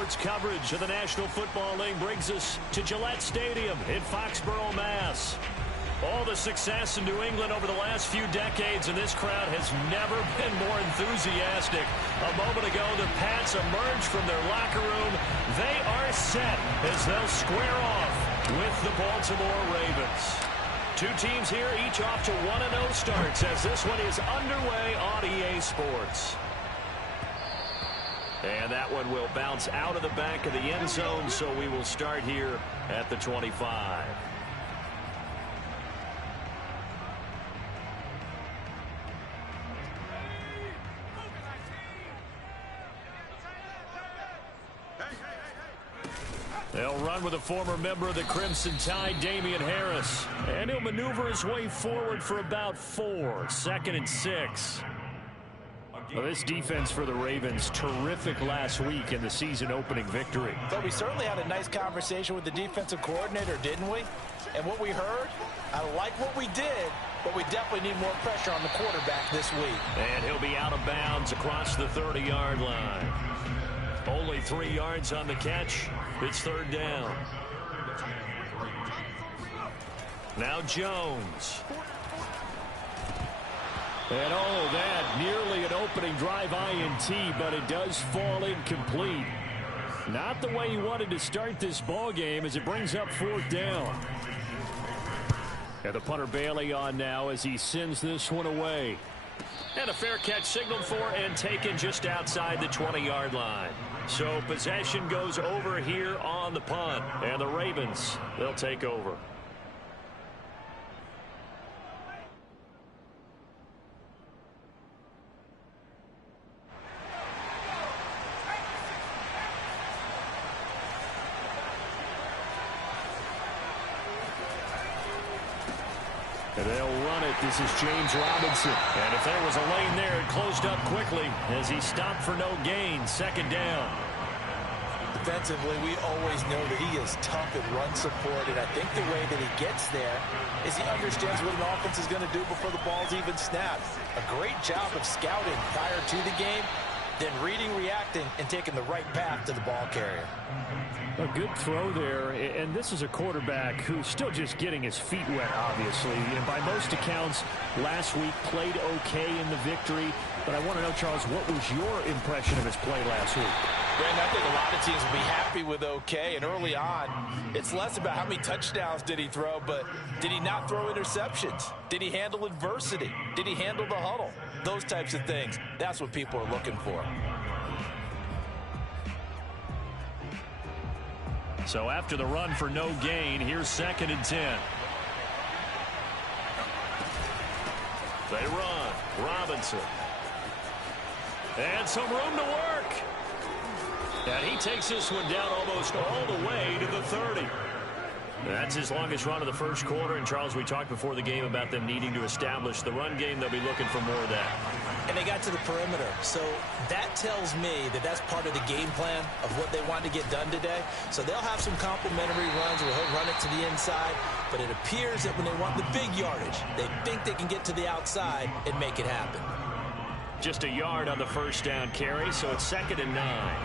sports coverage of the National Football League brings us to Gillette Stadium in Foxborough, Mass. All the success in New England over the last few decades, and this crowd has never been more enthusiastic. A moment ago, the Pats emerged from their locker room. They are set as they'll square off with the Baltimore Ravens. Two teams here, each off to 1-0 starts as this one is underway on EA Sports. And that one will bounce out of the back of the end zone, so we will start here at the 25. They'll run with a former member of the Crimson Tide, Damian Harris. And he'll maneuver his way forward for about 4. 2nd and 6. Well, this defense for the Ravens, terrific last week in the season-opening victory. So we certainly had a nice conversation with the defensive coordinator, didn't we? And what we heard, I like what we did, but we definitely need more pressure on the quarterback this week. And he'll be out of bounds across the 30-yard line. Only 3 yards on the catch. It's 3rd down. Now Jones. And that nearly an opening drive INT, but it does fall incomplete. Not the way he wanted to start this ball game as it brings up 4th down. And the punter Bailey on now as he sends this one away. And a fair catch signaled for and taken just outside the 20-yard line. So possession goes over here on the punt. And the Ravens, they'll take over. And they'll run it. This is James Robinson. And if there was a lane there, it closed up quickly as he stopped for no gain. 2nd down. Defensively, we always know that he is tough in run support, and I think the way that he gets there is he understands what an offense is going to do before the ball's even snapped. A great job of scouting prior to the game, then reading, reacting, and taking the right path to the ball carrier. A good throw there, and this is a quarterback who's still just getting his feet wet, obviously. And by most accounts, last week played okay in the victory. But I want to know, Charles, what was your impression of his play last week? Brandon, I think a lot of teams will be happy with okay. And early on, it's less about how many touchdowns did he throw, but did he not throw interceptions? Did he handle adversity? Did he handle the huddle? Those types of things. That's what people are looking for. So after the run for no gain, here's 2nd and 10. They run. Robinson. And some room to work. And he takes this one down almost all the way to the 30. That's his longest run of the first quarter. And, Charles, we talked before the game about them needing to establish the run game. They'll be looking for more of that. And they got to the perimeter. So that tells me that that's part of the game plan of what they want to get done today. So they'll have some complimentary runs where he'll run it to the inside. But it appears that when they want the big yardage, they think they can get to the outside and make it happen. Just a yard on the first down carry, so it's 2nd and 9.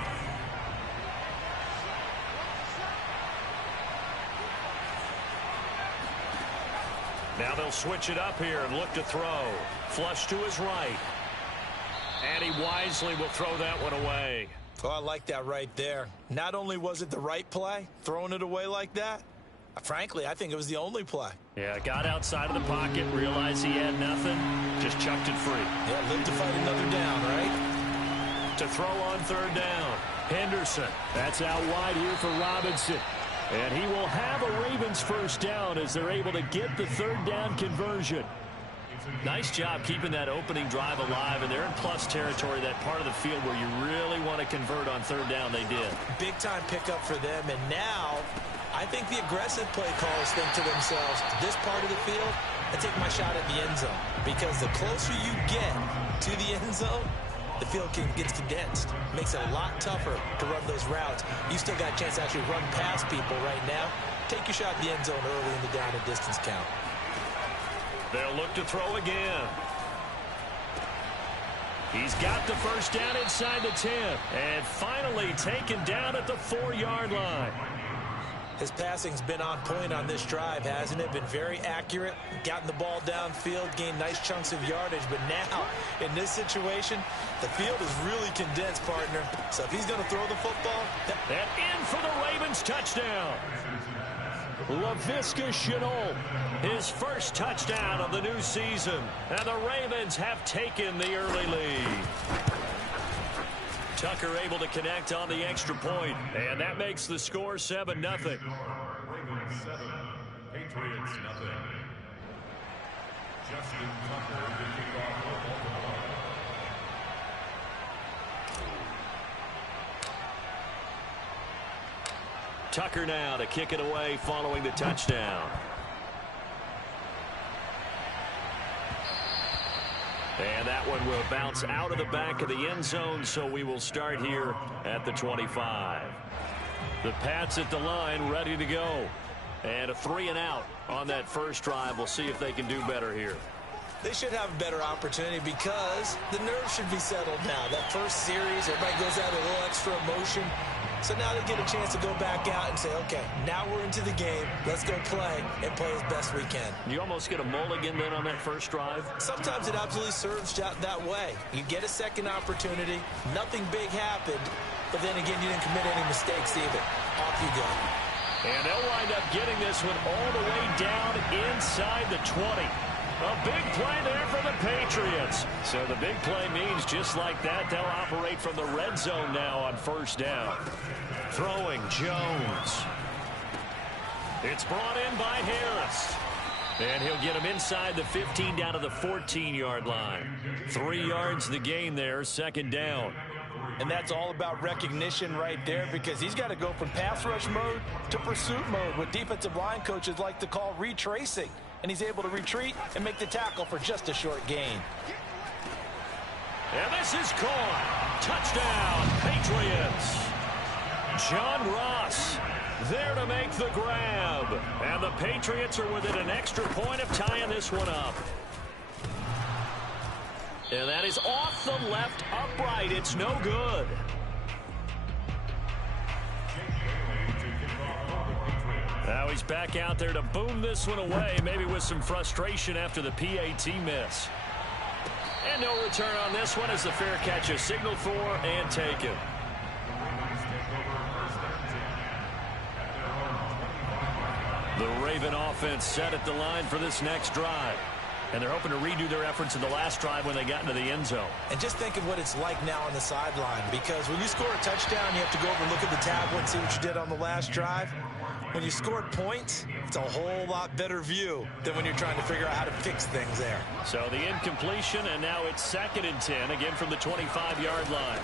Now they'll switch it up here and look to throw. Flush to his right. And he wisely will throw that one away. Oh, I like that right there. Not only was it the right play, throwing it away like that, frankly, I think it was the only play. Yeah, got outside of the pocket, realized he had nothing, just chucked it free. Yeah, lived to fight another down, right? To throw on 3rd down. Henderson. That's out wide here for Robinson. And he will have a Ravens first down as they're able to get the 3rd down conversion. Nice job keeping that opening drive alive, and they're in plus territory, that part of the field where you really want to convert on 3rd down. They did. Big-time pickup for them, and now I think the aggressive play callers think to themselves, this part of the field, I take my shot at the end zone, because the closer you get to the end zone, the field gets condensed. Makes it a lot tougher to run those routes. You still got a chance to actually run past people right now. Take your shot at the end zone early in the down and distance count. They'll look to throw again. He's got the first down inside the 10. And finally taken down at the 4-yard line. His passing's been on point on this drive, hasn't it? Been very accurate, gotten the ball downfield, gained nice chunks of yardage. But now, in this situation, the field is really condensed, partner. So if he's going to throw the football... And in for the Ravens touchdown. Laviska Shenault, his first touchdown of the new season. And the Ravens have taken the early lead. Tucker able to connect on the extra point, and that makes the score 7-0. Ravens 7, Patriots 0. Justin Tucker to kick off for Baltimore. Tucker now to kick it away following the touchdown. And that one will bounce out of the back of the end zone, so we will start here at the 25. The Pats at the line, ready to go. And a 3 and out on that first drive. We'll see if they can do better here. They should have a better opportunity because the nerves should be settled now. That first series, everybody goes out with a little extra emotion. So now they get a chance to go back out and say, okay, now we're into the game. Let's go play and play as best we can. You almost get a mulligan then on that first drive? Sometimes it absolutely serves that way. You get a second opportunity. Nothing big happened. But then again, you didn't commit any mistakes either. Off you go. And they'll wind up getting this one all the way down inside the 20. A big play there for the Patriots. So the big play means just like that, they'll operate from the red zone now on first down. Throwing Jones. It's brought in by Harris. And he'll get him inside the 15 down to the 14-yard line. 3 yards the gain there, second down. And that's all about recognition right there because he's got to go from pass rush mode to pursuit mode, what defensive line coaches like to call retracing. And he's able to retreat and make the tackle for just a short gain. And this is caught. Touchdown, Patriots. John Ross there to make the grab. And the Patriots are within an extra point of tying this one up. And that is off the left upright. It's no good. Now he's back out there to boom this one away, maybe with some frustration after the PAT miss. And no return on this one as the fair catch is signaled for and taken. The Raven offense set at the line for this next drive. And they're hoping to redo their efforts in the last drive when they got into the end zone. And just think of what it's like now on the sideline, because when you score a touchdown, you have to go over and look at the tablet and see what you did on the last drive. When you scored points, it's a whole lot better view than when you're trying to figure out how to fix things there. So the incompletion, and now it's 2nd and 10, again from the 25-yard line.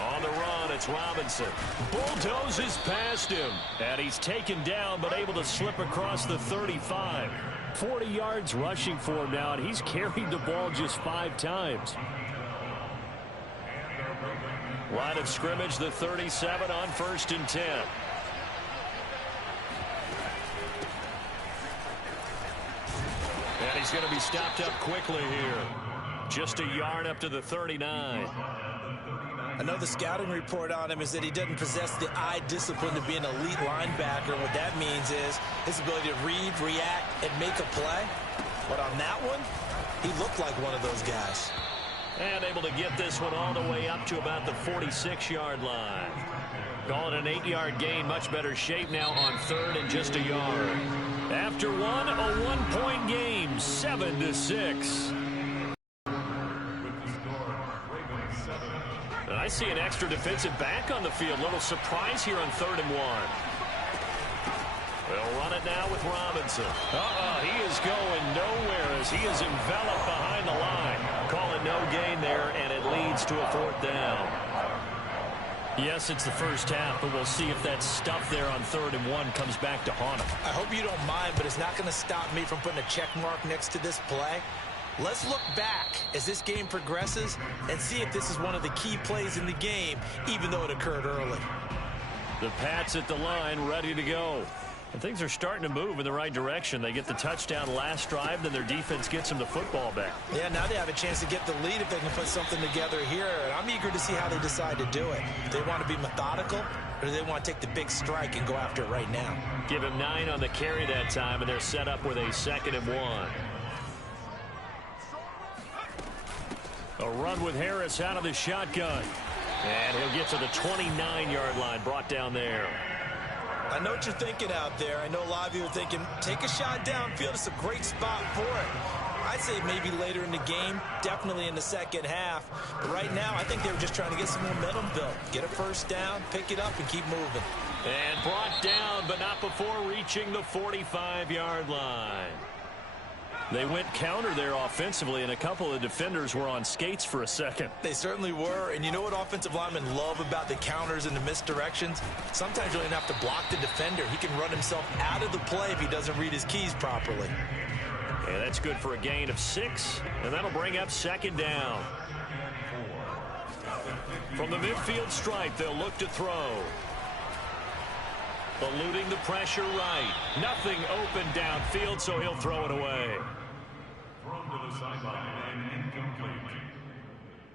On the run, it's Robinson. Bulldozes past him. And he's taken down, but able to slip across the 35. 40 yards rushing for him now, and he's carried the ball just 5 times. Line of scrimmage, the 37 on 1st and 10. And he's going to be stopped up quickly here. Just a yard up to the 39. I know the scouting report on him is that he doesn't possess the eye discipline to be an elite linebacker. What that means is his ability to read, react, and make a play. But on that one, he looked like one of those guys. And able to get this one all the way up to about the 46-yard line. Call it an 8-yard gain. Much better shape now on 3rd and just a yard. After one, a 1-point game, 7-6. And I see an extra defensive back on the field. Little surprise here on 3rd and 1. They'll run it now with Robinson. He is going nowhere as he is enveloped behind the line. Call it no gain there, and it leads to a 4th down. Yes, it's the first half, but we'll see if that stuff there on 3rd and 1 comes back to haunt him. I hope you don't mind, but it's not going to stop me from putting a check mark next to this play. Let's look back as this game progresses and see if this is one of the key plays in the game, even though it occurred early. The Pats at the line, ready to go. And things are starting to move in the right direction. They get the touchdown last drive, then their defense gets them the football back. Yeah, now they have a chance to get the lead if they can put something together here. And I'm eager to see how they decide to do it. Do they want to be methodical, or do they want to take the big strike and go after it right now? Give him 9 on the carry that time, and they're set up with a 2nd and 1. A run with Harris out of the shotgun. And he'll get to the 29-yard line, brought down there. I know what you're thinking out there. I know a lot of you are thinking, take a shot downfield. It's a great spot for it. I'd say maybe later in the game, definitely in the second half. But right now, I think they were just trying to get some momentum built. Get a first down, pick it up, and keep moving. And brought down, but not before reaching the 45-yard line. They went counter there offensively, and a couple of defenders were on skates for a second. They certainly were, and you know what offensive linemen love about the counters and the misdirections? Sometimes you don't even have to block the defender. He can run himself out of the play if he doesn't read his keys properly. Yeah, that's good for a gain of 6, and that'll bring up 2nd down. From the midfield stripe, they'll look to throw. Eluding the pressure right. Nothing open downfield, so he'll throw it away. Thrown to the sideline and incomplete.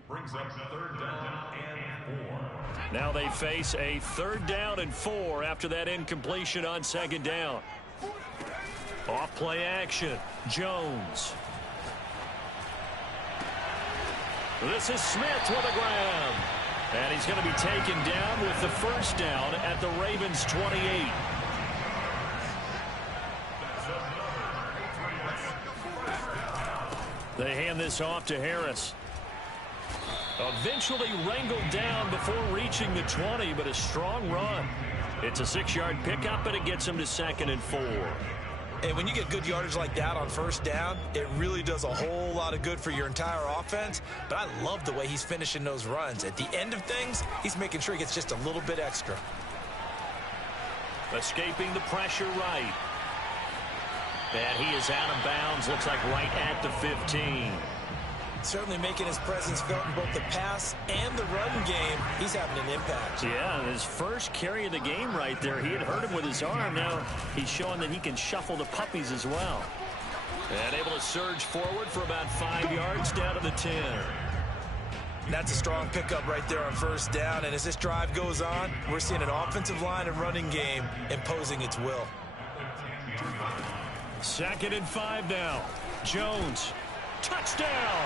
Brings up 3rd down and 4. Now they face a 3rd down and 4 after that incompletion on 2nd down. Off play action. Jones. This is Smith with a grab. And he's going to be taken down with the 1st down at the Ravens' 28. They hand this off to Harris. Eventually wrangled down before reaching the 20, but a strong run. It's a 6-yard pickup, and it gets him to 2nd and 4. And when you get good yardage like that on 1st down, it really does a whole lot of good for your entire offense. But I love the way he's finishing those runs. At the end of things, he's making sure he gets just a little bit extra. Escaping the pressure right. And he is out of bounds, looks like right at the 15. Certainly making his presence felt in both the pass and the run game. He's having an impact. Yeah, his first carry of the game right there. He had hurt him with his arm. Now he's showing that he can shuffle the puppies as well. And able to surge forward for about 5 yards down to the 10. That's a strong pickup right there on 1st down. And as this drive goes on, we're seeing an offensive line and running game imposing its will. 2nd and 5 now. Jones. Touchdown!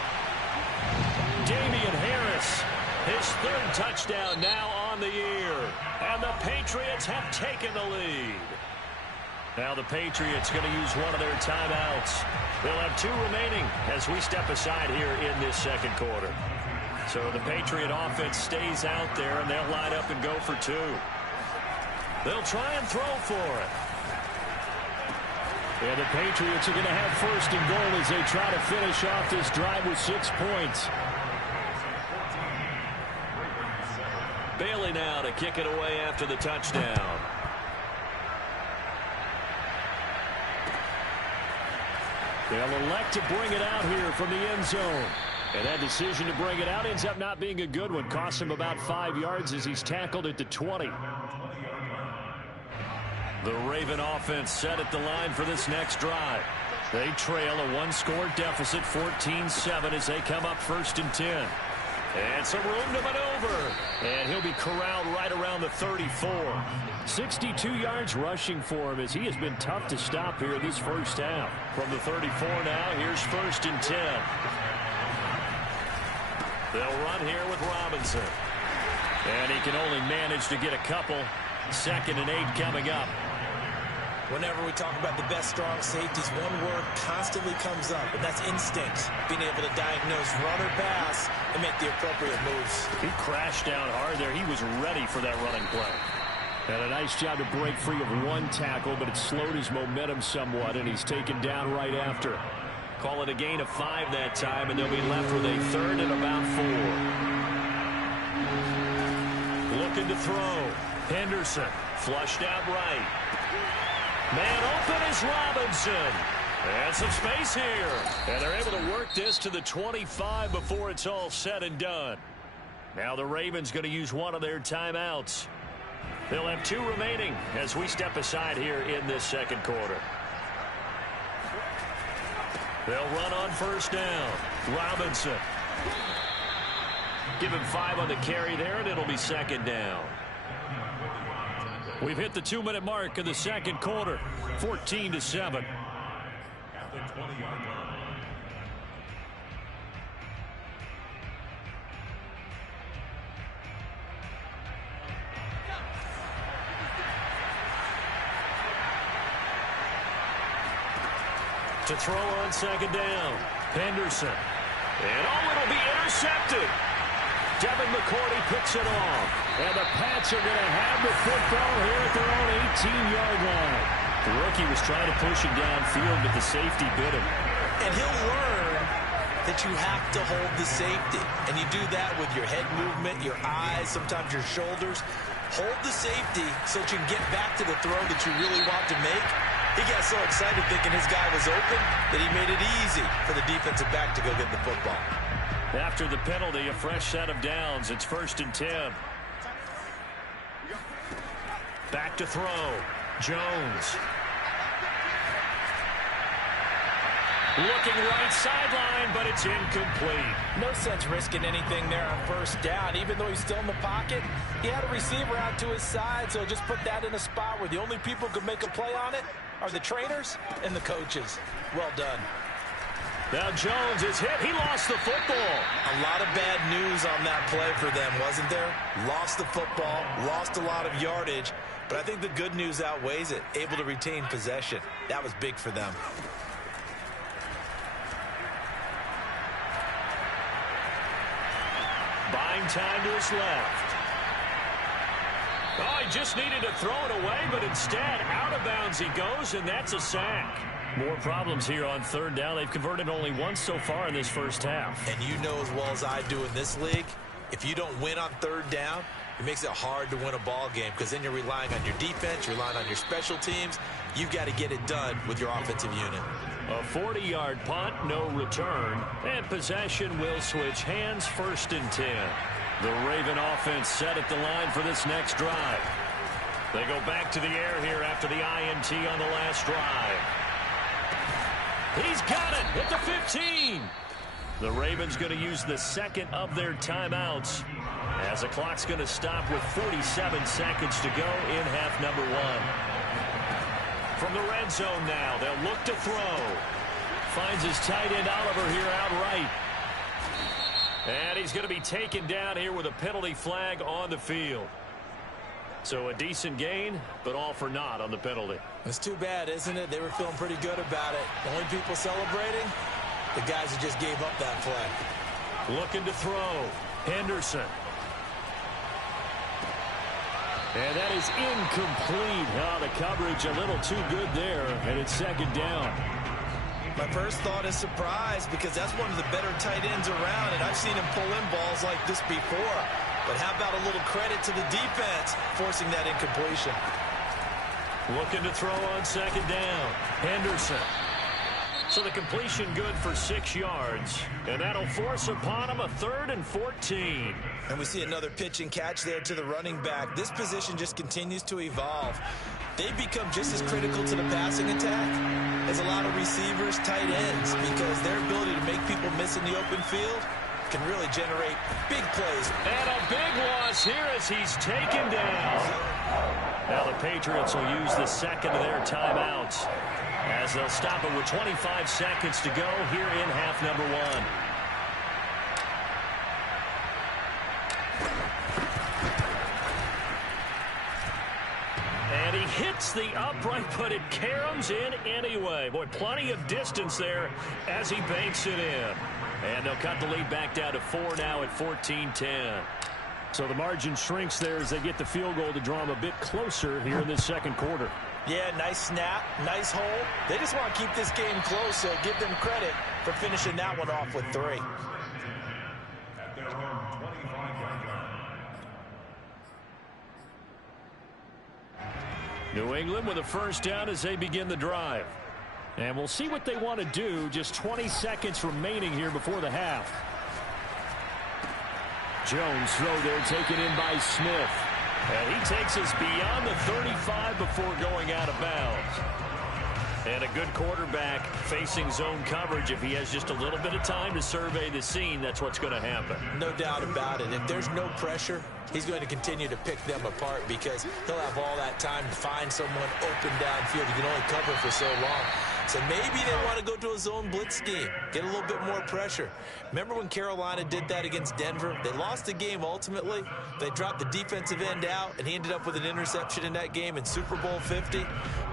Damian Harris, his 3rd touchdown now on the year. And the Patriots have taken the lead. Now the Patriots going to use one of their timeouts. They'll have 2 remaining as we step aside here in this 2nd quarter. So the Patriot offense stays out there, and they'll line up and go for 2. They'll try and throw for it. And the Patriots are going to have 1st and goal as they try to finish off this drive with 6 points. Bailey now to kick it away after the touchdown. They'll elect to bring it out here from the end zone. And that decision to bring it out ends up not being a good one. Costs him about 5 yards as he's tackled at the 20. The Raven offense set at the line for this next drive. They trail a 1-score deficit, 14-7, as they come up 1st and 10. And some room to maneuver. And he'll be corralled right around the 34. 62 yards rushing for him as he has been tough to stop here this 1st half. From the 34 now, here's 1st and 10. They'll run here with Robinson. And he can only manage to get a couple. 2nd and 8 coming up. Whenever we talk about the best strong safeties, one word constantly comes up, and that's instinct. Being able to diagnose run or pass and make the appropriate moves. He crashed down hard there. He was ready for that running play. And a nice job to break free of 1 tackle, but it slowed his momentum somewhat, and he's taken down right after. Call it a gain of 5 that time, and they'll be left with a 3rd and about 4. Looking to throw. Henderson flushed out right. Man open is Robinson. And some space here. And they're able to work this to the 25 before it's all said and done. Now the Ravens going to use one of their timeouts. They'll have 2 remaining as we step aside here in this second quarter. They'll run on first down. Robinson. Give him 5 on the carry there, and it'll be second down. We've hit the 2-minute mark of the second quarter. 14-7. At the 20-yard line. To throw on second down. Henderson. And it'll be intercepted. Devin McCourty picks it off. And the Pats are going to have the football here at their own 18-yard line. The rookie was trying to push him downfield, but the safety bit him. And he'll learn that you have to hold the safety. And you do that with your head movement, your eyes, sometimes your shoulders. Hold the safety so that you can get back to the throw that you really want to make. He got so excited thinking his guy was open that he made it easy for the defensive back to go get the football. After the penalty, a fresh set of downs. It's 1st and 10. Back to throw. Jones. Looking right sideline, but it's incomplete. No sense risking anything there on first down. Even though he's still in the pocket, he had a receiver out to his side, so just put that in a spot where the only people who could make a play on it are the trainers and the coaches. Well done. Now Jones is hit. He lost the football. A lot of bad news on that play for them, wasn't there? Lost the football, lost a lot of yardage, but I think the good news outweighs it. Able to retain possession. That was big for them. Buying time to his left. Oh, he just needed to throw it away, but instead, out of bounds he goes, and that's a sack. More problems here on third down. They've converted only once so far in this first half. And you know as well as I do in this league, if you don't win on third down, it makes it hard to win a ball game because then you're relying on your defense, you're relying on your special teams. You've got to get it done with your offensive unit. A 40-yard punt, no return, and possession will switch hands. 1st and 10. The Raven offense set at the line for this next drive. They go back to the air here after the INT on the last drive. He's got it at the 15. The Ravens going to use the second of their timeouts as the clock's going to stop with 47 seconds to go in half number 1. From the red zone now, they'll look to throw. Finds his tight end Oliver here outright. And he's going to be taken down here with a penalty flag on the field. So a decent gain, but all for naught on the penalty. It's too bad, isn't it? They were feeling pretty good about it. The only people celebrating, the guys who just gave up that play. Looking to throw. Henderson. And that is incomplete. Oh, the coverage a little too good there, and it's second down. My first thought is surprise because that's one of the better tight ends around, and I've seen him pull in balls like this before. But how about a little credit to the defense forcing that incompletion? Looking to throw on second down. Henderson. So the completion good for 6 yards. And that'll force upon him a 3rd and 14. And we see another pitch and catch there to the running back. This position just continues to evolve. They've become just as critical to the passing attack as a lot of receivers, tight ends, because their ability to make people miss in the open field can really generate big plays. And a big loss here as he's taken down. Now the Patriots will use the second of their timeouts as they'll stop it with 25 seconds to go here in half number 1. And he hits the upright, but it caroms in anyway. Boy, plenty of distance there as he banks it in. And they'll cut the lead back down to 4 now at 14-10. So the margin shrinks there as they get the field goal to draw them a bit closer here in this second quarter. Yeah, nice snap, nice hole. They just want to keep this game close, so give them credit for finishing that one off with 3. At their own 25-yard line. New England with a first down as they begin the drive. And we'll see what they want to do. Just 20 seconds remaining here before the half. Jones throw there taken in by Smith. And he takes us beyond the 35 before going out of bounds. And a good quarterback facing zone coverage, if he has just a little bit of time to survey the scene, that's what's going to happen. No doubt about it. If there's no pressure, he's going to continue to pick them apart because he'll have all that time to find someone open downfield. He can only cover for so long. So maybe they want to go to a zone blitz scheme, get a little bit more pressure. Remember when Carolina did that against Denver? They lost the game ultimately. They dropped the defensive end out, and he ended up with an interception in that game in Super Bowl 50.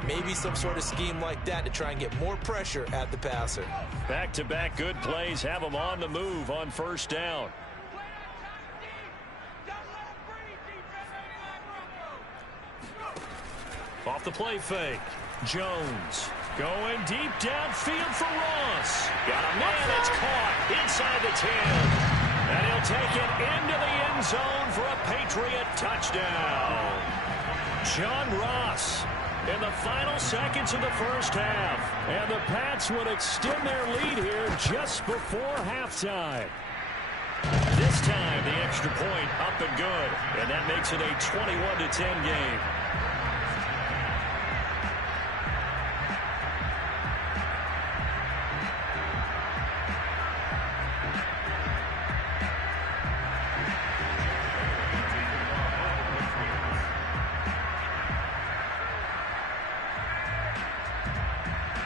Maybe some sort of scheme like that to try and get more pressure at the passer. Back-to-back good plays have him on the move on first down. Off the play fake. Jones going deep downfield for Ross. Got a man that's caught inside the 10. And he'll take it into the end zone for a Patriot touchdown. John Ross in the final seconds of the first half. And the Pats would extend their lead here just before halftime. This time the extra point up and good. And that makes it a 21-10 game.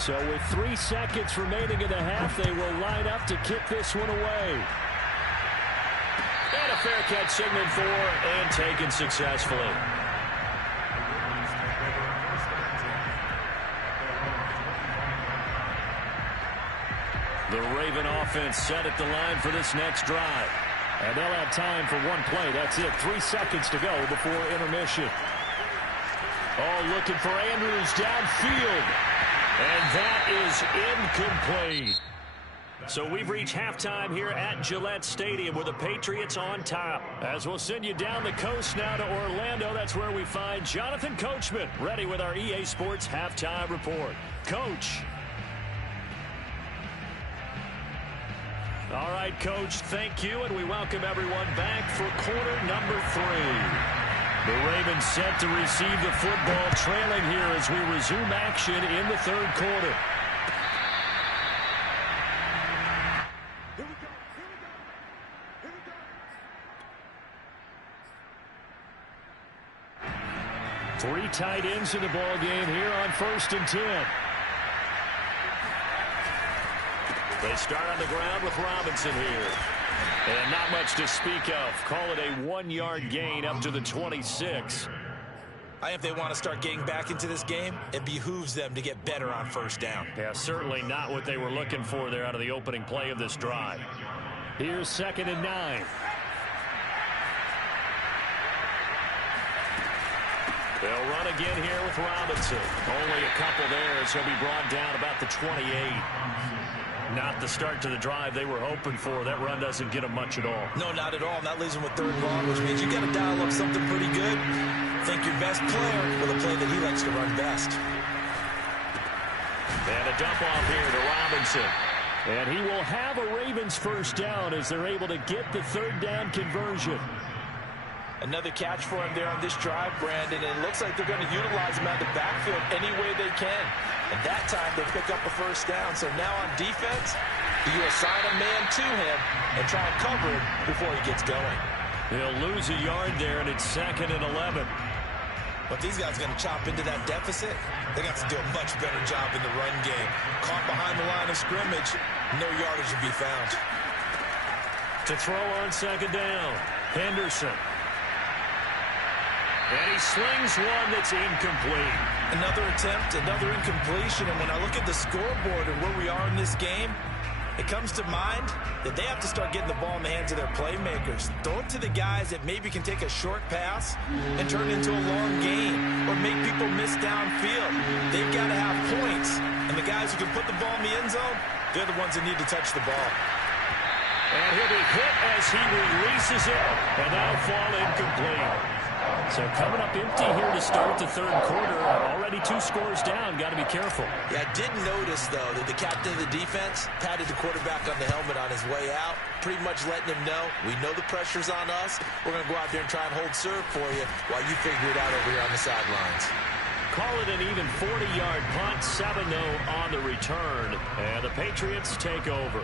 So with 3 seconds remaining in the half, they will line up to kick this one away. And a fair catch signaled for and taken successfully. The Raven offense set at the line for this next drive. And they'll have time for one play. That's it. 3 seconds to go before intermission. Oh, looking for Andrews downfield. And that is incomplete. So we've reached halftime here at Gillette Stadium with the Patriots on top. As we'll send you down the coast now to Orlando, that's where we find Jonathan Coachman ready with our EA Sports halftime report. Coach. All right, Coach, thank you, and we welcome everyone back for quarter number 3. The Ravens set to receive the football, trailing here as we resume action in the third quarter. Three tight ends in the ball game here on 1st and 10. They start on the ground with Robinson here. And not much to speak of. Call it a 1-yard gain up to the 26. I think if they want to start getting back into this game, it behooves them to get better on first down. Yeah, certainly not what they were looking for there out of the opening play of this drive. Here's 2nd and 9. They'll run again here with Robinson. Only a couple there as he'll be brought down about the 28. Not the start to the drive they were hoping for. That run doesn't get them much at all. No, not at all. And that leaves them with 3rd and long, which means you got to dial up something pretty good. Think your best player with a play that he likes to run best. And a dump off here to Robinson. And he will have a Ravens first down as they're able to get the 3rd down conversion. Another catch for him there on this drive, Brandon. And it looks like they're going to utilize him out of the backfield any way they can. And that time they pick up a first down. So now on defense, do you assign a man to him and try and cover him before he gets going? They'll lose a yard there, and it's 2nd and 11. But these guys are going to chop into that deficit. They got to do a much better job in the run game. Caught behind the line of scrimmage, no yardage to be found. To throw on 2nd down, Henderson. And he slings one that's incomplete. Another attempt, another incompletion. And when I look at the scoreboard and where we are in this game, it comes to mind that they have to start getting the ball in the hands of their playmakers. Throw it to the guys that maybe can take a short pass and turn it into a long gain or make people miss downfield. They've got to have points. And the guys who can put the ball in the end zone, they're the ones that need to touch the ball. And he'll be hit as he releases it, and that'll fall incomplete. So coming up empty here to start the third quarter. Already 2 scores down. Got to be careful. Yeah, I did notice, though, that the captain of the defense patted the quarterback on the helmet on his way out, pretty much letting him know, we know the pressure's on us. We're going to go out there and try and hold serve for you while you figure it out over here on the sidelines. Call it an even 40-yard punt, 7-0 on the return. And the Patriots take over.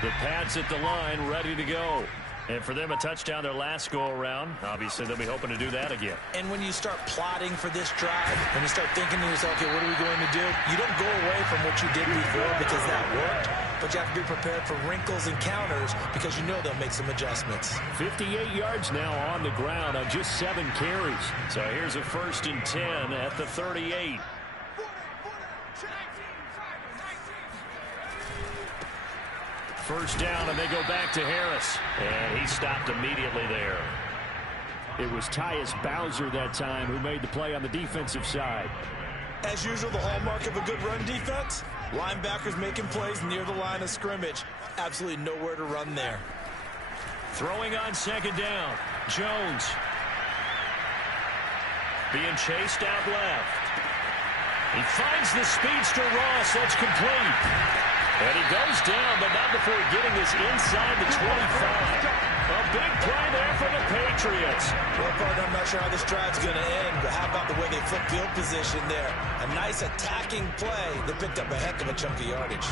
The Pats at the line, ready to go. And for them, a touchdown their last go-around. Obviously, they'll be hoping to do that again. And when you start plotting for this drive, when you start thinking to yourself, okay, what are we going to do? You don't go away from what you did before because that worked, but you have to be prepared for wrinkles and counters because you know they'll make some adjustments. 58 yards now on the ground on just 7 carries. So here's a 1st and 10 at the 38. First down, and they go back to Harris. And he stopped immediately there. It was Tyus Bowser that time who made the play on the defensive side. As usual, the hallmark of a good run defense, linebackers making plays near the line of scrimmage. Absolutely nowhere to run there. Throwing on 2nd down, Jones. Being chased out left. He finds the speedster Ross. That's complete. And he goes down, but not before getting this inside the 25. A big play there for the Patriots. Well, partner, I'm not sure how this drive's going to end, but how about the way they flip field position there? A nice attacking play that picked up a heck of a chunk of yardage.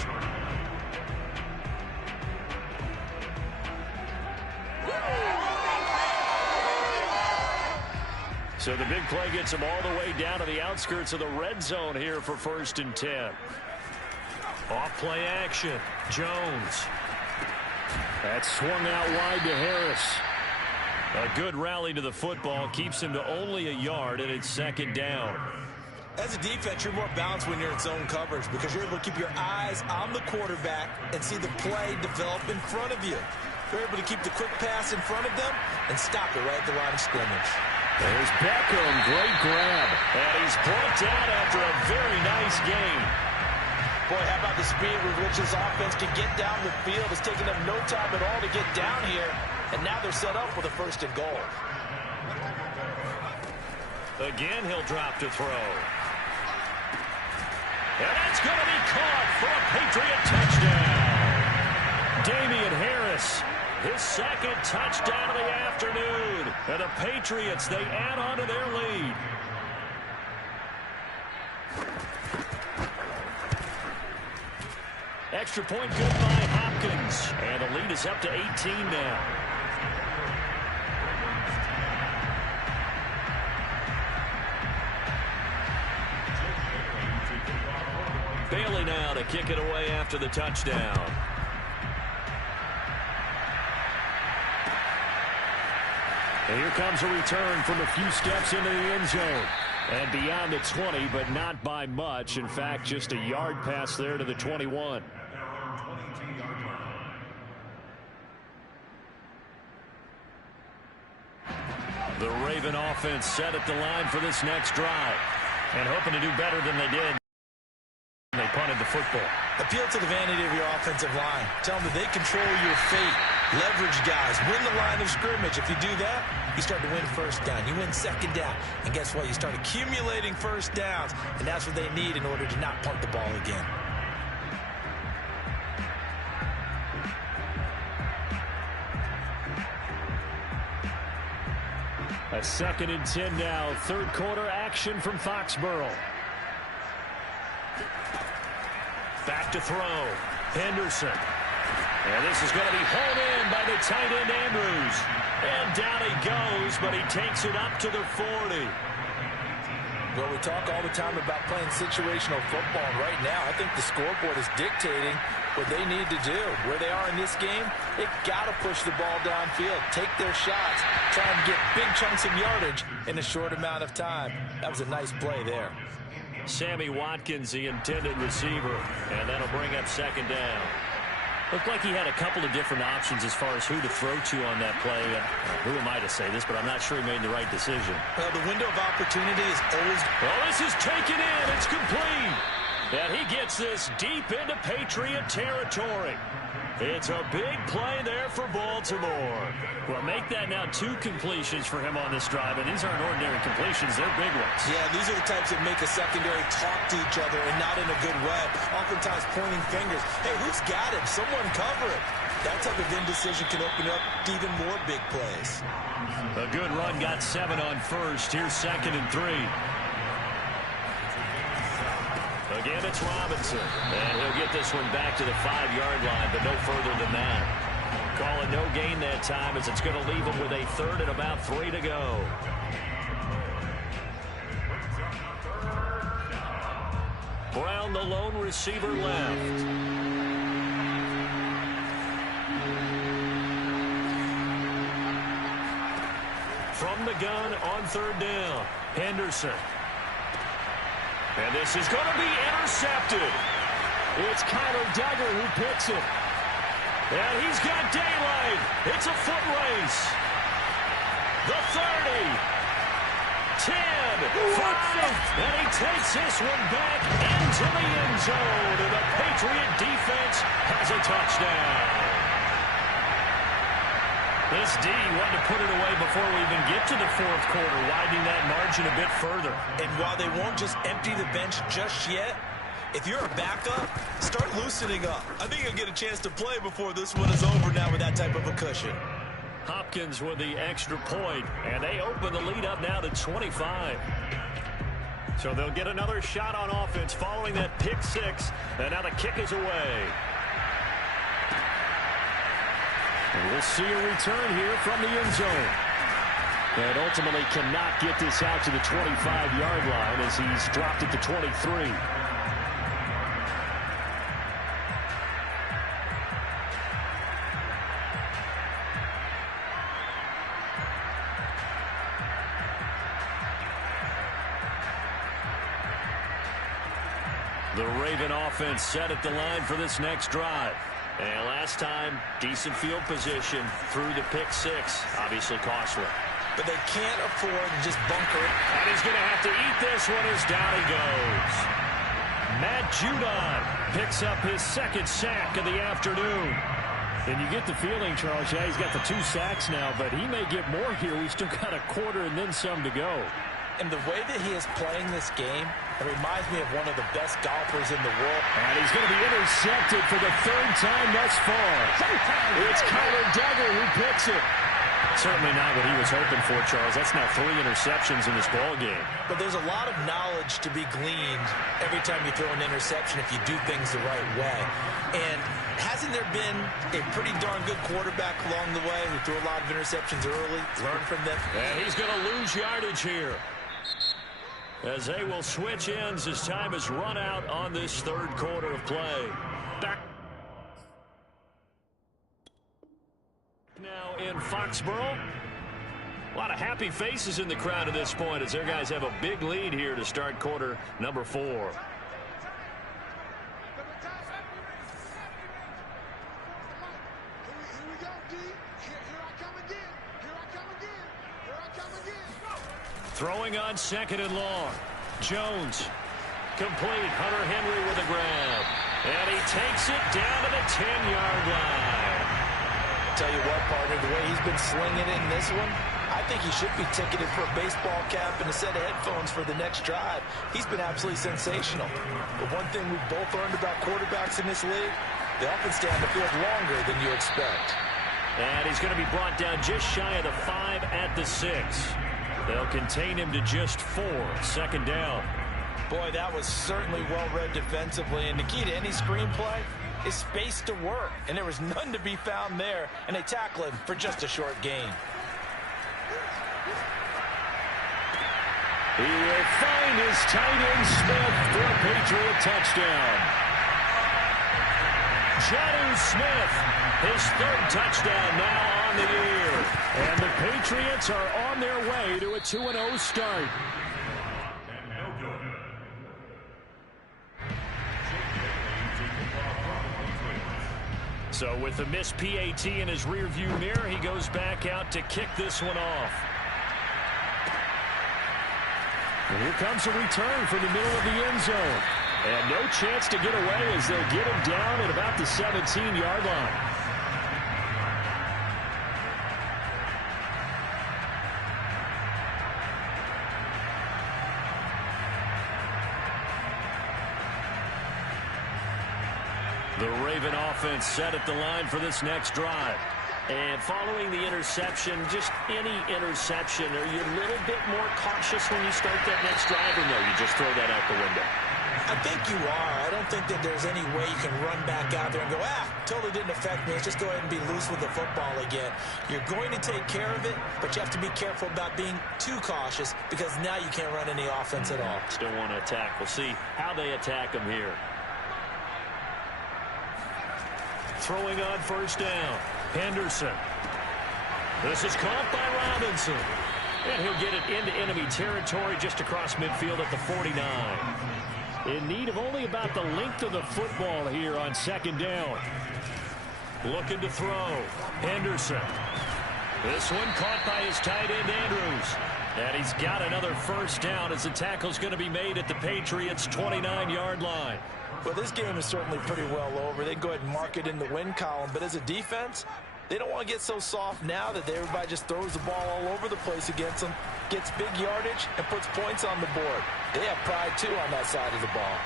So the big play gets him all the way down to the outskirts of the red zone here for 1st and 10. Off play action. Jones. That's swung out wide to Harris. A good rally to the football. Keeps him to only a yard, and it's 2nd down. As a defense, you're more balanced when you're in zone coverage because you're able to keep your eyes on the quarterback and see the play develop in front of you. You're able to keep the quick pass in front of them and stop it right at the line of scrimmage. There's Beckham. Great grab. And he's brought down after a very nice game. Boy, how about the speed with which this offense can get down the field? It's taken them no time at all to get down here, and now they're set up with a 1st and goal. Again, he'll drop to throw. And that's going to be caught for a Patriot touchdown. Damian Harris, his 2nd touchdown of the afternoon. And the Patriots, they add on to their lead. Extra point good by Hopkins. And the lead is up to 18 now. Bailey now to kick it away after the touchdown. And here comes a return from a few steps into the end zone. And beyond the 20, but not by much. In fact, just a yard pass there to the 21. The Raven offense set at the line for this next drive. And hoping to do better than they did. They punted the football. Appeal to the vanity of your offensive line. Tell them that they control your fate. Leverage guys. Win the line of scrimmage. If you do that, you start to win 1st down. You win 2nd down. And guess what? You start accumulating 1st downs. And that's what they need in order to not punt the ball again. A 2nd and 10 now. 3rd quarter action from Foxborough. Back to throw. Henderson. And this is going to be hauled in by the tight end Andrews. And down he goes, but he takes it up to the 40. Well, we talk all the time about playing situational football. And right now, I think the scoreboard is dictating what they need to do. Where they are in this game, they got to push the ball downfield, take their shots, try and get big chunks of yardage in a short amount of time. That was a nice play there. Sammy Watkins, the intended receiver, and that'll bring up second down. Looked like he had a couple of different options as far as who to throw to on that play. Who am I to say this, but I'm not sure he made the right decision. Well, the window of opportunity is always... Well, this is taken in. It's complete. And he gets this deep into Patriot territory. It's a big play there for Baltimore. Well, make that now 2 completions for him on this drive, and these aren't ordinary completions. They're big ones. Yeah, these are the types that make a secondary talk to each other and not in a good way. Oftentimes pointing fingers. Hey, who's got him? Someone cover it. That type of indecision can open up even more big plays. A good run got 7 on first. Here's 2nd and 3. Again, it's Robinson. And he'll get this one back to the 5-yard line, but no further than that. Call it no gain that time as it's going to leave him with a 3rd and about 3 to go. Brown, the lone receiver, left. From the gun on 3rd down, Henderson. And this is going to be intercepted. It's Kyler Duggar who picks it. And he's got daylight. It's a foot race. The 30. 10. 5. And he takes this one back into the end zone. And the Patriot defense has a touchdown. This D wanted to put it away before we even get to the 4th quarter, widening that margin a bit further. And while they won't just empty the bench just yet, if you're a backup, start loosening up. I think you'll get a chance to play before this one is over now with that type of a cushion. Hopkins with the extra point, and they open the lead up now to 25. So they'll get another shot on offense following that pick 6, and now the kick is away. And we'll see a return here from the end zone. And ultimately cannot get this out to the 25-yard line as he's dropped it to 23. The Raven offense set at the line for this next drive. And last time, decent field position through the pick 6. Obviously costly. But they can't afford to just bunker it. And he's going to have to eat this one as down he goes. Matt Judon picks up his 2nd sack of the afternoon. And you get the feeling, Charles, yeah, he's got the 2 sacks now, but he may get more here. We've still got a quarter and then some to go. And the way that he is playing this game, it reminds me of one of the best golfers in the world. And he's going to be intercepted for the 3rd time thus far. It's Kyler Duggar who picks it. Certainly not what he was hoping for, Charles. That's now 3 interceptions in this ball game. But there's a lot of knowledge to be gleaned every time you throw an interception if you do things the right way. And hasn't there been a pretty darn good quarterback along the way who threw a lot of interceptions early, learn from them? And he's going to lose yardage here, as they will switch ends as time is run out on this 3rd quarter of play. Back now in Foxborough. A lot of happy faces in the crowd at this point as their guys have a big lead here to start quarter number 4. Throwing on 2nd and long. Jones. Complete. Hunter Henry with a grab. And he takes it down to the 10-yard line. Tell you what, partner, the way he's been slinging in this one, I think he should be ticketed for a baseball cap and a set of headphones for the next drive. He's been absolutely sensational. But one thing we've both learned about quarterbacks in this league, they often stay on the field longer than you expect. And he's going to be brought down just shy of the 5 at the 6. They'll contain him to just 4. 2nd down. Boy, that was certainly well-read defensively. And the key to any screenplay is space to work. And there was none to be found there. And they tackle him for just a short gain. He will find his tight end Smith for a Patriot touchdown. Jonnu Smith, his third touchdown now on the year. And the Patriots are on their way to a 2-0 start. So with the missed PAT in his rearview mirror, he goes back out to kick this one off. And here comes a return from the middle of the end zone. And no chance to get away as they'll get him down at about the 17-yard line. The Raven offense set at the line for this next drive. And following the interception, just any interception, are you a little bit more cautious when you start that next drive, or no, you just throw that out the window? I think you are. I don't think that there's any way you can run back out there and go, totally didn't affect me. Let's just go ahead and be loose with the football again. You're going to take care of it, but you have to be careful about being too cautious because now you can't run any offense at all. Still want to attack. We'll see how they attack him here. Throwing on first down. Henderson. This is caught by Robinson. And he'll get it into enemy territory just across midfield at the 49. In need of only about the length of the football here on second down. Looking to throw. Henderson. This one caught by his tight end, Andrews. And he's got another first down as the tackle's going to be made at the Patriots' 29-yard line. Well, this game is certainly pretty well over. They can go ahead and mark it in the win column. But as a defense, they don't want to get so soft now that everybody just throws the ball all over the place against them, gets big yardage, and puts points on the board. They have pride, too, on that side of the ball.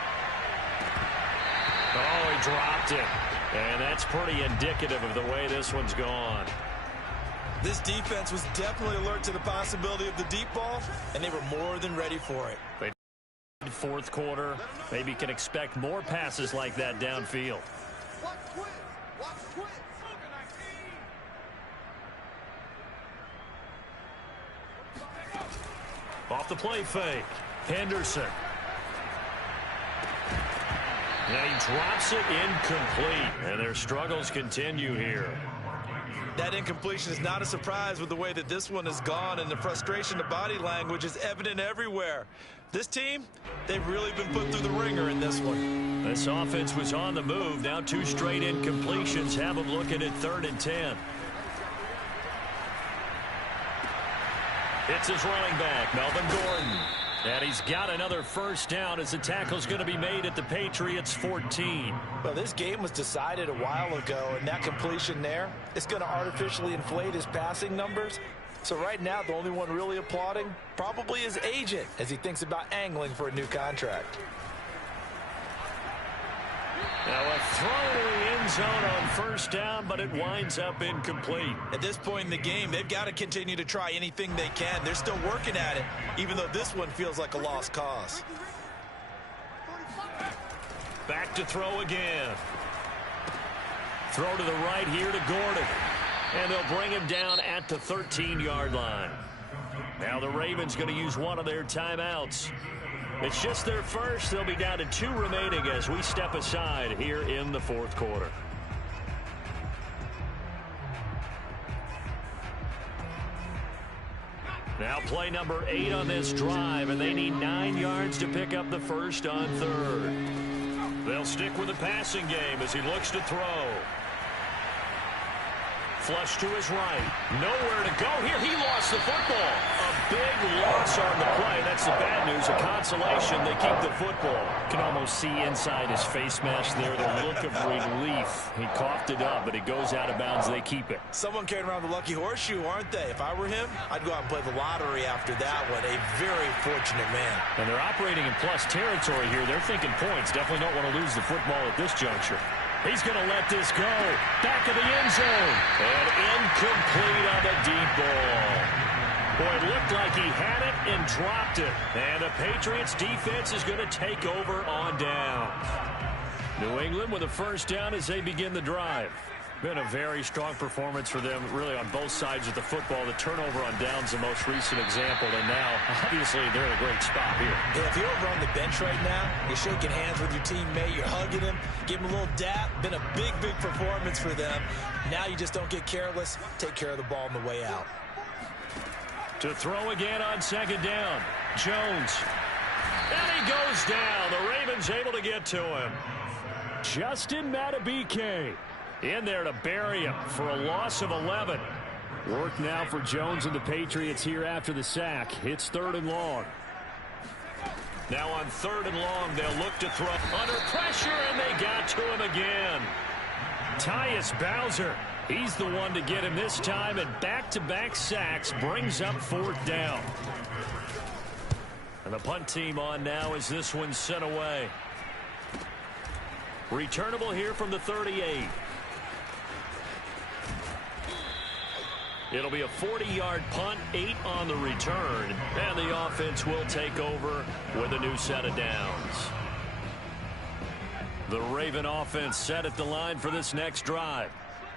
Oh, he dropped it. And that's pretty indicative of the way this one's gone. This defense was definitely alert to the possibility of the deep ball, and they were more than ready for it. Fourth quarter, maybe can expect more passes like that downfield. Off the play fake, Henderson. Now he drops it incomplete, and their struggles continue here. That incompletion is not a surprise with the way that this one has gone, and the frustration, the body language is evident everywhere. This team, they've really been put through the ringer in this one. This offense was on the move. Now two straight incompletions have them looking at 3rd and 10. It's his running back, Melvin Gordon. And he's got another first down as the tackle's going to be made at the Patriots' 14. Well, this game was decided a while ago, and that completion there is going to artificially inflate his passing numbers. So right now, the only one really applauding probably his agent as he thinks about angling for a new contract. Now a throw to the end zone on first down, but it winds up incomplete. At this point in the game, they've got to continue to try anything they can. They're still working at it, even though this one feels like a lost cause. Back to throw again. Throw to the right here to Gordon. And they'll bring him down at the 13-yard line. Now the Ravens going to use one of their timeouts. It's just their first. They'll be down to 2 remaining as we step aside here in the fourth quarter. Now play number 8 on this drive, and they need 9 yards to pick up the first on 3rd. They'll stick with the passing game as he looks to throw. Flush to his right. Nowhere to go here. He lost the football. A big loss on the play. That's the bad news. A consolation. They keep the football. Can almost see inside his face mask there the look of relief. He coughed it up, but it goes out of bounds. They keep it. Someone carrying around the lucky horseshoe, aren't they? If I were him, I'd go out and play the lottery after that one. A very fortunate man. And they're operating in plus territory here. They're thinking points. Definitely don't want to lose the football at this juncture. He's going to let this go. Back of the end zone. And incomplete on the deep ball. Boy, it looked like he had it and dropped it. And the Patriots defense is going to take over on down. New England with a first down as they begin the drive. Been a very strong performance for them, really, on both sides of the football. The turnover on downs, the most recent example, and now, obviously, they're in a great spot here. Yeah, if you're over on the bench right now, you're shaking hands with your teammate, you're hugging him, give him a little dap. Been a big, big performance for them. Now you just don't get careless. Take care of the ball on the way out. To throw again on second down, Jones. And he goes down. The Ravens able to get to him. Justin Madubuike in there to bury him for a loss of 11. Work now for Jones and the Patriots here after the sack. It's 3rd and long. Now on 3rd and long, they'll look to throw under pressure, and they got to him again. Tyus Bowser, he's the one to get him this time, and back-to-back sacks brings up 4th down. And the punt team on now as this one's sent away. Returnable here from the 38. It'll be a 40-yard punt, 8 on the return, and the offense will take over with a new set of downs. The Raven offense set at the line for this next drive.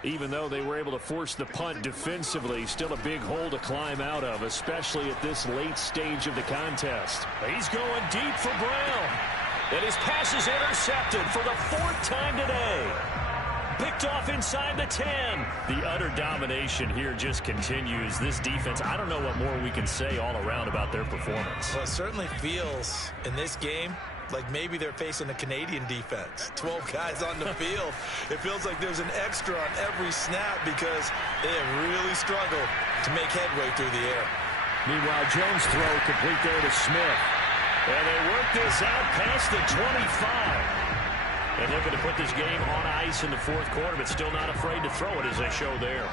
Even though they were able to force the punt defensively, still a big hole to climb out of, especially at this late stage of the contest. He's going deep for Brown, and his pass is intercepted for the 4th time today. Picked off inside the 10. The utter domination here just continues. This defense, I don't know what more we can say all around about their performance. Well, it certainly feels in this game like maybe they're facing a Canadian defense. 12 guys on the field. It feels like there's an extra on every snap because they have really struggled to make headway through the air. Meanwhile, Jones' throw complete there to Smith. And they work this out past the 25. And looking to put this game on ice in the 4th quarter, but still not afraid to throw it as they show there.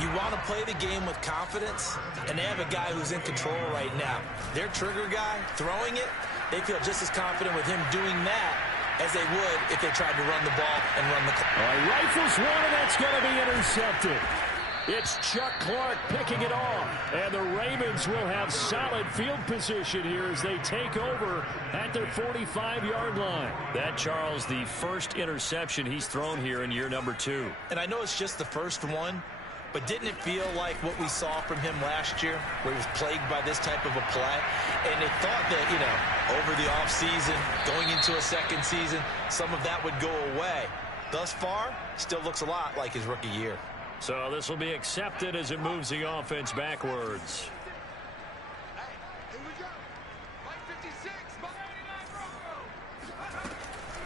You want to play the game with confidence, and they have a guy who's in control right now. Their trigger guy, throwing it, they feel just as confident with him doing that as they would if they tried to run the ball and run the clock. Rifles one, and that's going to be intercepted. It's Chuck Clark picking it off, and the Ravens will have solid field position here as they take over at their 45-yard line. That, Charles, the first interception he's thrown here in year number 2. And I know it's just the first one, but didn't it feel like what we saw from him last year, where he was plagued by this type of a play? And it thought that, you know, over the offseason, going into a second season, some of that would go away. Thus far, still looks a lot like his rookie year. So this will be accepted as it moves the offense backwards.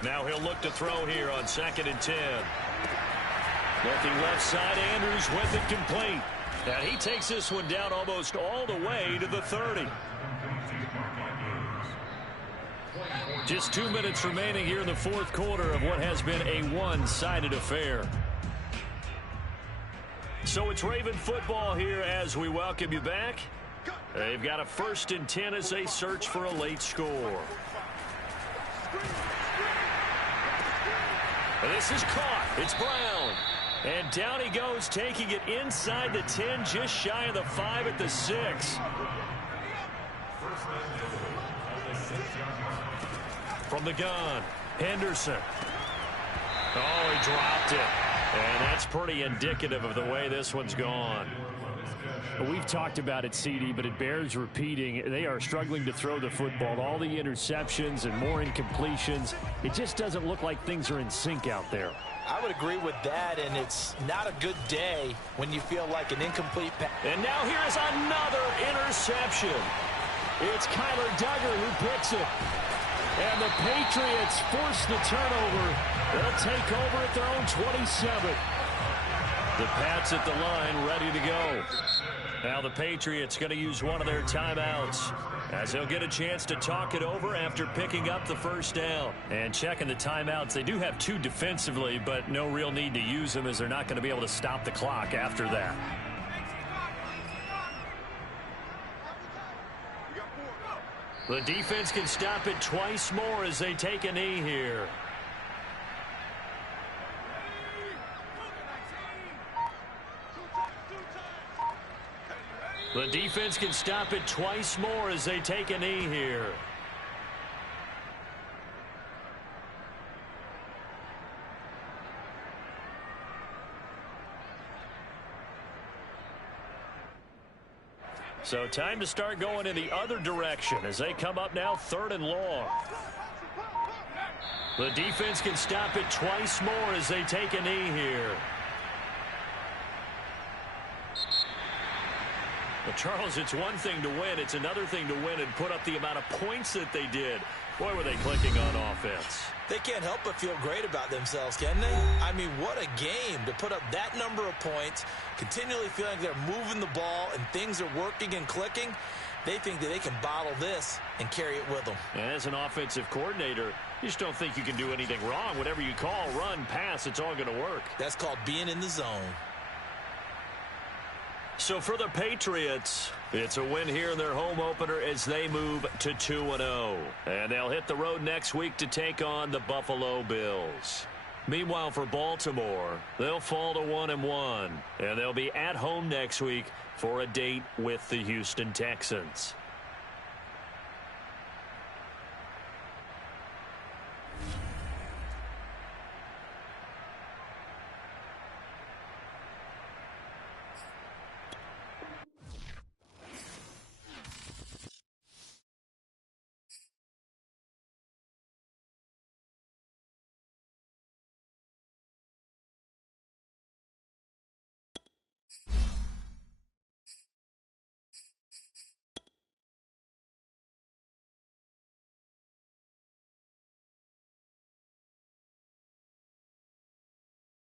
Now he'll look to throw here on 2nd and 10. Looking left side, Andrews with it complete. And he takes this one down almost all the way to the 30. Just 2 minutes remaining here in the 4th quarter of what has been a one-sided affair. So it's Raven football here as we welcome you back. They've got a 1st and 10 as they search for a late score. This is caught. It's Brown. And down he goes, taking it inside the 10, just shy of the 5 at the 6. From the gun, Henderson. Oh, he dropped it. And that's pretty indicative of the way this one's gone. We've talked about it, CD, but it bears repeating. They are struggling to throw the football. All the interceptions and more incompletions. It just doesn't look like things are in sync out there. I would agree with that, and it's not a good day when you feel like an incomplete pass. And now here is another interception. It's Kyler Duggar who picks it. And the Patriots force the turnover. They'll take over at their own 27. The Pats at the line ready to go. Now the Patriots going to use one of their timeouts as they'll get a chance to talk it over after picking up the 1st down. And checking the timeouts, they do have 2 defensively, but no real need to use them as they're not going to be able to stop the clock after that. The defense can stop it twice more as they take a knee here. The defense can stop it twice more as they take a knee here. So time to start going in the other direction as they come up now 3rd and long. The defense can stop it twice more as they take a knee here. Well, Charles, it's one thing to win. It's another thing to win and put up the amount of points that they did. Boy, were they clicking on offense. They can't help but feel great about themselves, can they? I mean, what a game to put up that number of points, continually feeling like they're moving the ball and things are working and clicking. They think that they can bottle this and carry it with them. And as an offensive coordinator, you just don't think you can do anything wrong. Whatever you call, run, pass, it's all going to work. That's called being in the zone. So for the Patriots, it's a win here in their home opener as they move to 2-0. And they'll hit the road next week to take on the Buffalo Bills. Meanwhile, for Baltimore, they'll fall to 1-1. And they'll be at home next week for a date with the Houston Texans.